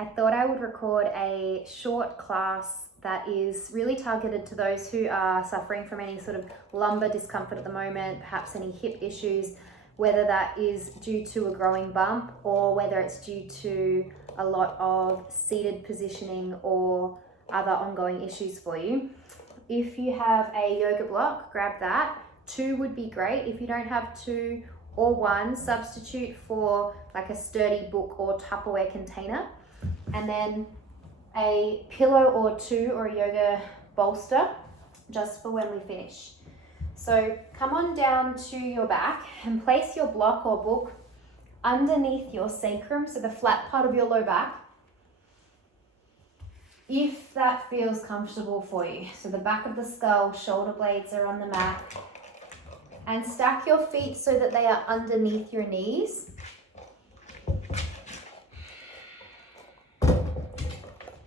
I thought I would record a short class that is really targeted to those who are suffering from any sort of lumbar discomfort at the moment, perhaps any hip issues, whether that is due to a growing bump or whether it's due to a lot of seated positioning or other ongoing issues for you. If you have a yoga block, grab that. 2 would be great. If you don't have 2 or 1, substitute for like a sturdy book or Tupperware container. And then a pillow or 2 or a yoga bolster just for when we finish. So come on down to your back and place your block or book underneath your sacrum, so the flat part of your low back, if that feels comfortable for you. So the back of the skull, shoulder blades are on the mat, and stack your feet so that they are underneath your knees.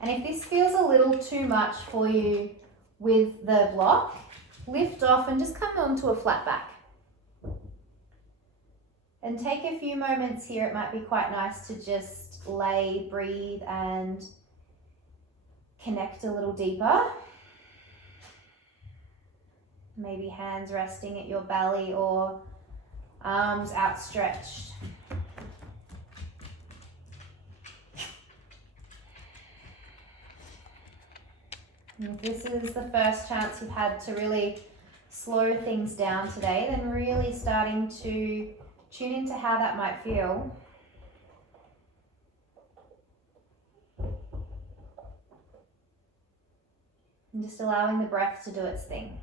And if this feels a little too much for you with the block, lift off and just come onto a flat back. And take a few moments here. It might be quite nice to just lay, breathe, and connect a little deeper. Maybe hands resting at your belly or arms outstretched. And if this is the first chance you've had to really slow things down today, then really starting to tune into how that might feel. And just allowing the breath to do its thing.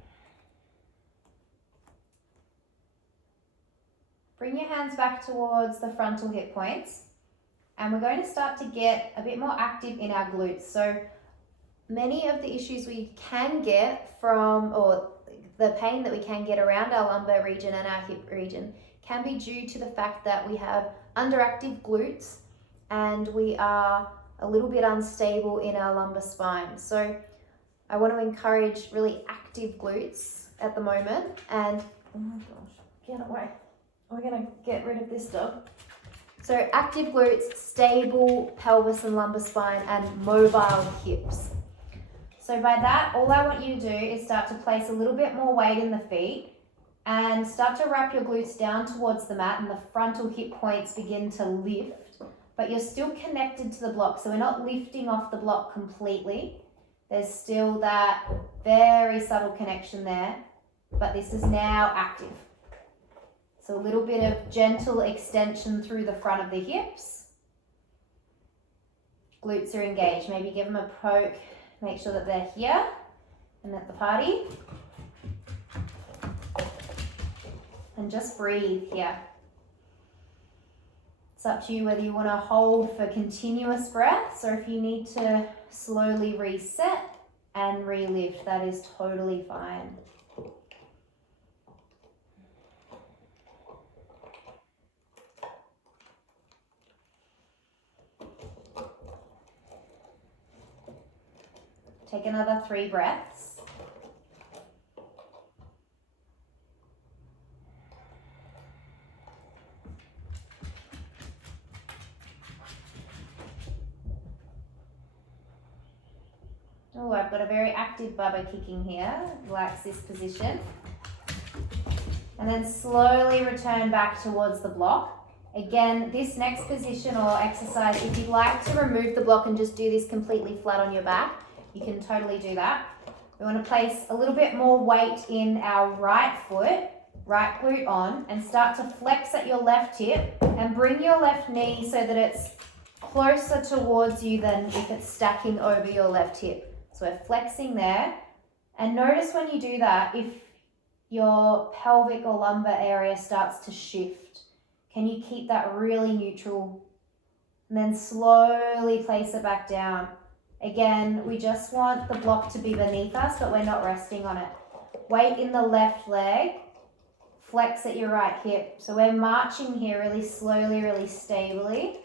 Bring your hands back towards the frontal hip points, and we're going to start to get a bit more active in our glutes. So many of the issues we can get from, or the pain that we can get around our lumbar region and our hip region, can be due to the fact that we have underactive glutes and we are a little bit unstable in our lumbar spine. So I want to encourage really active glutes at the moment. And oh my gosh, get away. We're going to get rid of this dog. So active glutes, stable pelvis and lumbar spine, and mobile hips. So by that, all I want you to do is start to place a little bit more weight in the feet and start to wrap your glutes down towards the mat, and the frontal hip points begin to lift, but you're still connected to the block. So we're not lifting off the block completely. There's still that very subtle connection there, but this is now active. So a little bit of gentle extension through the front of the hips. Glutes are engaged. Maybe give them a poke. Make sure that they're here and at the party. And just breathe here. It's up to you whether you want to hold for continuous breaths or if you need to slowly reset and relift. That is totally fine. Take another 3 breaths. Oh, I've got a very active bubba kicking here. Relax this position. And then slowly return back towards the block. Again, this next position or exercise, if you'd like to remove the block and just do this completely flat on your back, you can totally do that. We want to place a little bit more weight in our right foot, right glute on, and start to flex at your left hip and bring your left knee so that it's closer towards you than if it's stacking over your left hip. So we're flexing there. And notice when you do that, if your pelvic or lumbar area starts to shift, can you keep that really neutral? And then slowly place it back down. Again, we just want the block to be beneath us, but we're not resting on it. Weight in the left leg, flex at your right hip. So we're marching here really slowly, really stably.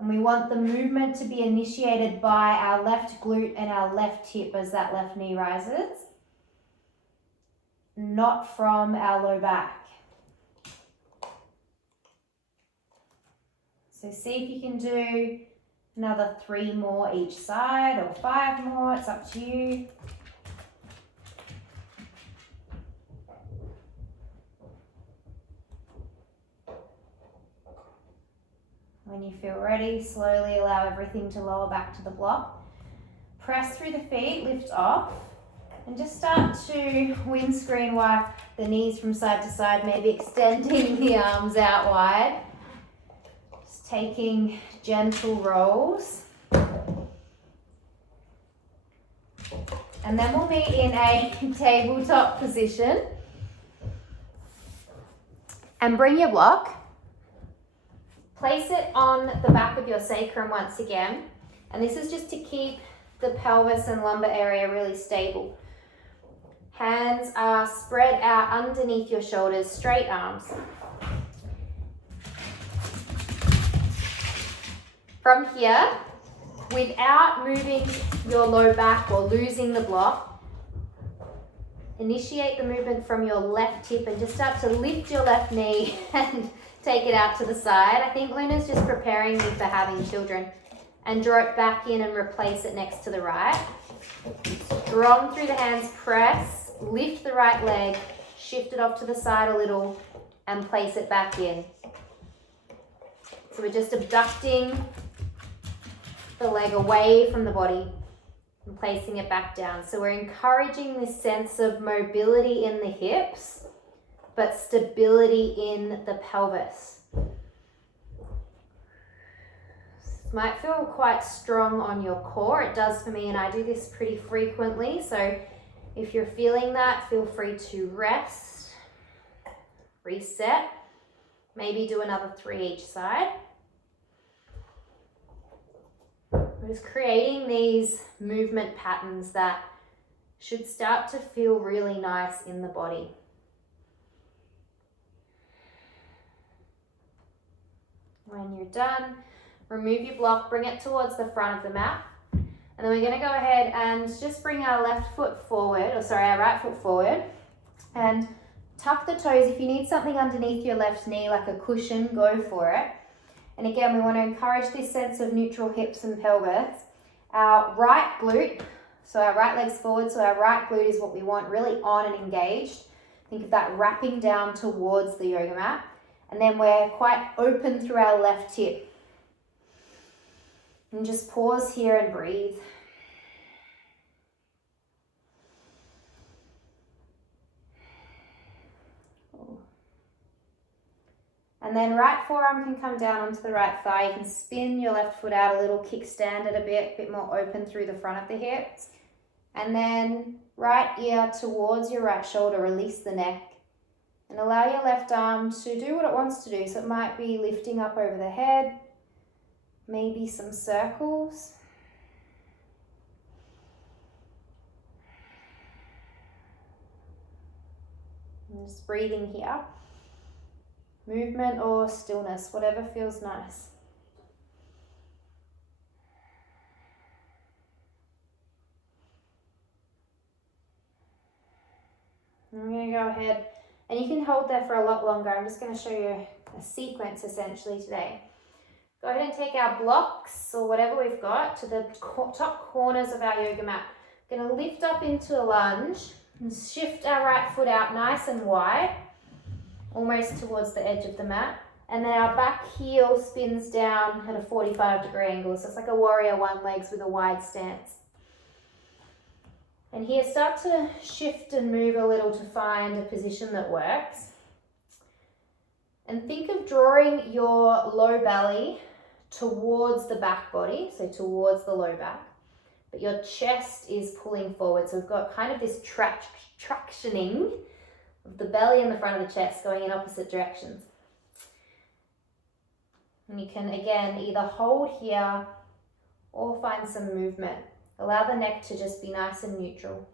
And we want the movement to be initiated by our left glute and our left hip as that left knee rises, not from our low back. So see if you can do Another 3 more each side, or 5 more, it's up to you. When you feel ready, slowly allow everything to lower back to the block. Press through the feet, lift off, and just start to windscreen wipe the knees from side to side, maybe extending the arms out wide. Just taking gentle rolls. And then we'll meet in a tabletop position. And bring your block. Place it on the back of your sacrum once again. And this is just to keep the pelvis and lumbar area really stable. Hands are spread out underneath your shoulders, straight arms. From here, without moving your low back or losing the block, initiate the movement from your left hip and just start to lift your left knee and take it out to the side. I think Luna's just preparing me for having children. And draw it back in and replace it next to the right. Strong through the hands, press, lift the right leg, shift it off to the side a little, and place it back in. So we're just abducting the leg away from the body and placing it back down. So we're encouraging this sense of mobility in the hips, but stability in the pelvis. Might feel quite strong on your core. It does for me, and I do this pretty frequently. So if you're feeling that, feel free to rest, reset, maybe do another 3 each side. We're just creating these movement patterns that should start to feel really nice in the body. When you're done, remove your block, bring it towards the front of the mat. And then we're going to go ahead and just bring our left foot forward, our right foot forward. And tuck the toes. If you need something underneath your left knee, like a cushion, go for it. And again, we want to encourage this sense of neutral hips and pelvis. Our right glute, so our right leg's forward, so our right glute is what we want, really on and engaged. Think of that wrapping down towards the yoga mat. And then we're quite open through our left hip. And just pause here and breathe. And then right forearm can come down onto the right thigh. You can spin your left foot out a little, kickstand it a bit more open through the front of the hips. And then right ear towards your right shoulder, release the neck. And allow your left arm to do what it wants to do. So it might be lifting up over the head, maybe some circles. And just breathing here. Movement or stillness, whatever feels nice. And I'm going to go ahead, and you can hold there for a lot longer. I'm just going to show you a sequence essentially today. Go ahead and take our blocks or whatever we've got to the top corners of our yoga mat. Going to lift up into a lunge and shift our right foot out nice and wide, almost towards the edge of the mat. And then our back heel spins down at a 45-degree angle. So it's like a warrior one legs with a wide stance. And here start to shift and move a little to find a position that works. And think of drawing your low belly towards the back body, so towards the low back. But your chest is pulling forward. So we've got kind of this tractioning of the belly and the front of the chest going in opposite directions. And you can, again, either hold here or find some movement. Allow the neck to just be nice and neutral.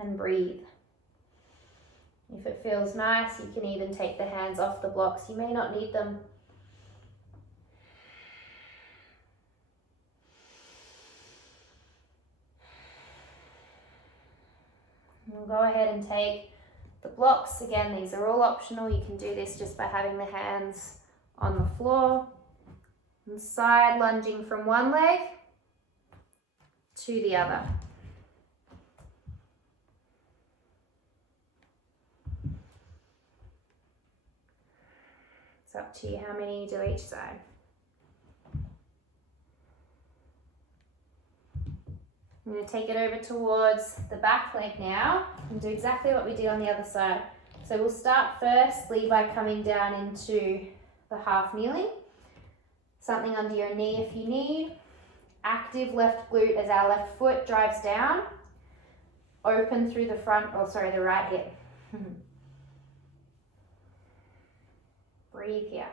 And breathe. If it feels nice, you can even take the hands off the blocks. You may not need them. We'll go ahead and take the blocks. Again, these are all optional. You can do this just by having the hands on the floor, and side lunging from one leg to the other. It's up to you how many you do each side. I'm going to take it over towards the back leg now and do exactly what we did on the other side. So we'll start firstly by coming down into the half kneeling. Something under your knee if you need. Active left glute as our left foot drives down. Open through the the right hip. Breathe here.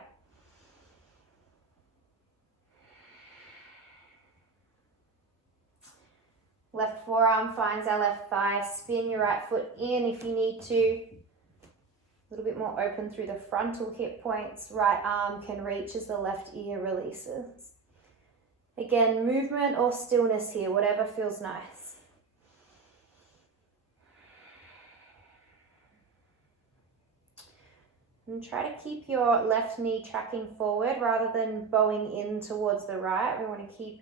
Left forearm finds our left thigh. Spin your right foot in if you need to. A little bit more open through the frontal hip points. Right arm can reach as the left ear releases. Again, movement or stillness here, whatever feels nice. And try to keep your left knee tracking forward rather than bowing in towards the right. We want to keep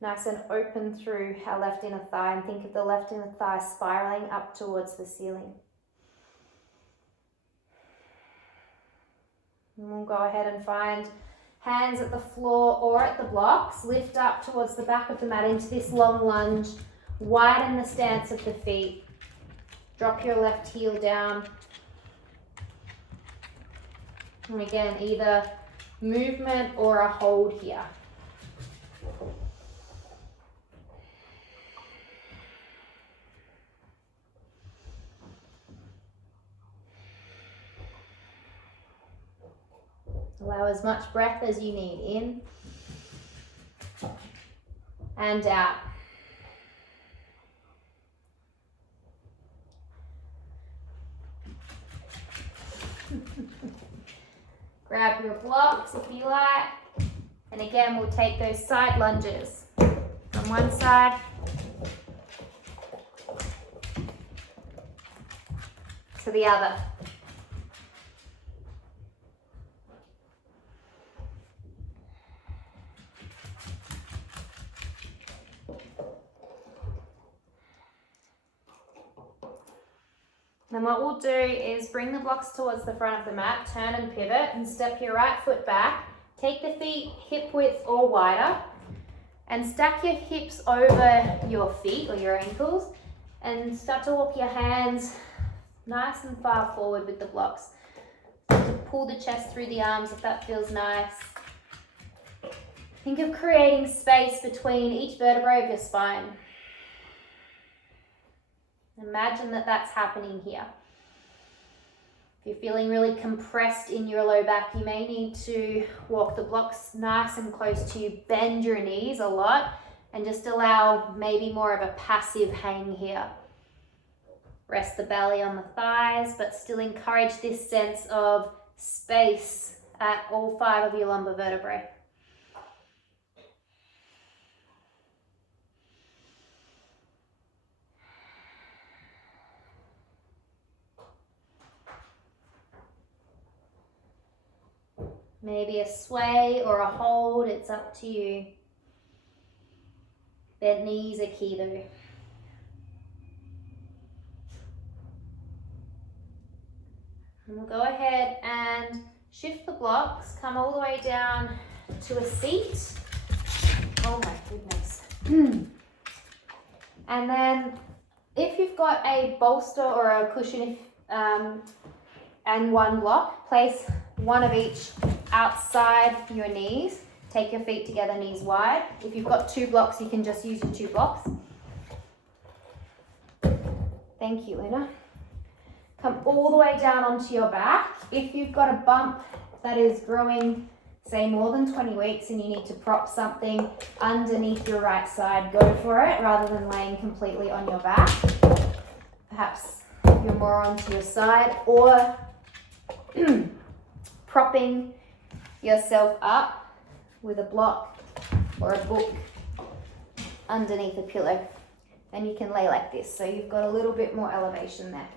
nice and open through our left inner thigh, and think of the left inner thigh spiraling up towards the ceiling. And we'll go ahead and find hands at the floor or at the blocks. Lift up towards the back of the mat into this long lunge. Widen the stance of the feet. Drop your left heel down. And again, either movement or a hold here. Allow as much breath as you need in and out. Grab your blocks if you like. And again, we'll take those side lunges from one side to the other. Then what we'll do is bring the blocks towards the front of the mat, turn and pivot, and step your right foot back. Take the feet hip width or wider, and stack your hips over your feet or your ankles, and start to walk your hands nice and far forward with the blocks. Pull the chest through the arms if that feels nice. Think of creating space between each vertebrae of your spine. Imagine that that's happening here. If you're feeling really compressed in your low back, you may need to walk the blocks nice and close to you, bend your knees a lot, and just allow maybe more of a passive hang here. Rest the belly on the thighs, but still encourage this sense of space at all 5 of your lumbar vertebrae. Maybe a sway or a hold, it's up to you. Bent knees are key though. And we'll go ahead and shift the blocks, come all the way down to a seat. Oh my goodness. And then if you've got a bolster or a cushion and one block, place one of each outside your knees. Take your feet together, knees wide. If you've got 2 blocks, you can just use your 2 blocks. Thank you, Luna. Come all the way down onto your back. If you've got a bump that is growing, say more than 20 weeks, and you need to prop something underneath your right side, go for it rather than laying completely on your back. Perhaps you're more onto your side, or propping yourself up with a block or a book underneath a pillow, and you can lay like this, so you've got a little bit more elevation there.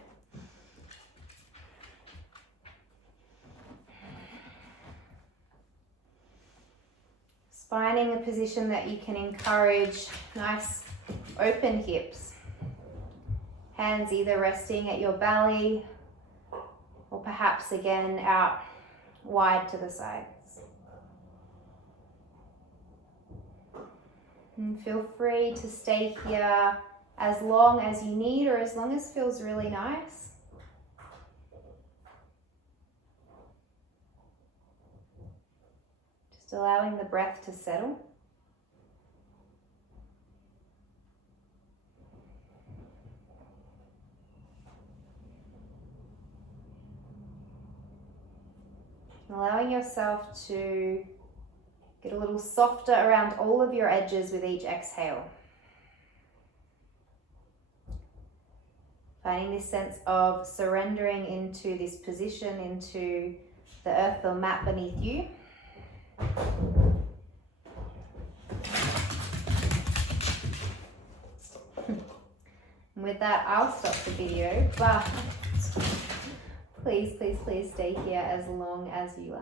Finding a position that you can encourage nice open hips. Hands either resting at your belly or perhaps again out wide to the sides. And feel free to stay here as long as you need or as long as feels really nice. Just allowing the breath to settle. Allowing yourself to get a little softer around all of your edges with each exhale. Finding this sense of surrendering into this position, into the earth or mat beneath you. And with that, I'll stop the video, but please, please, please stay here as long as you like.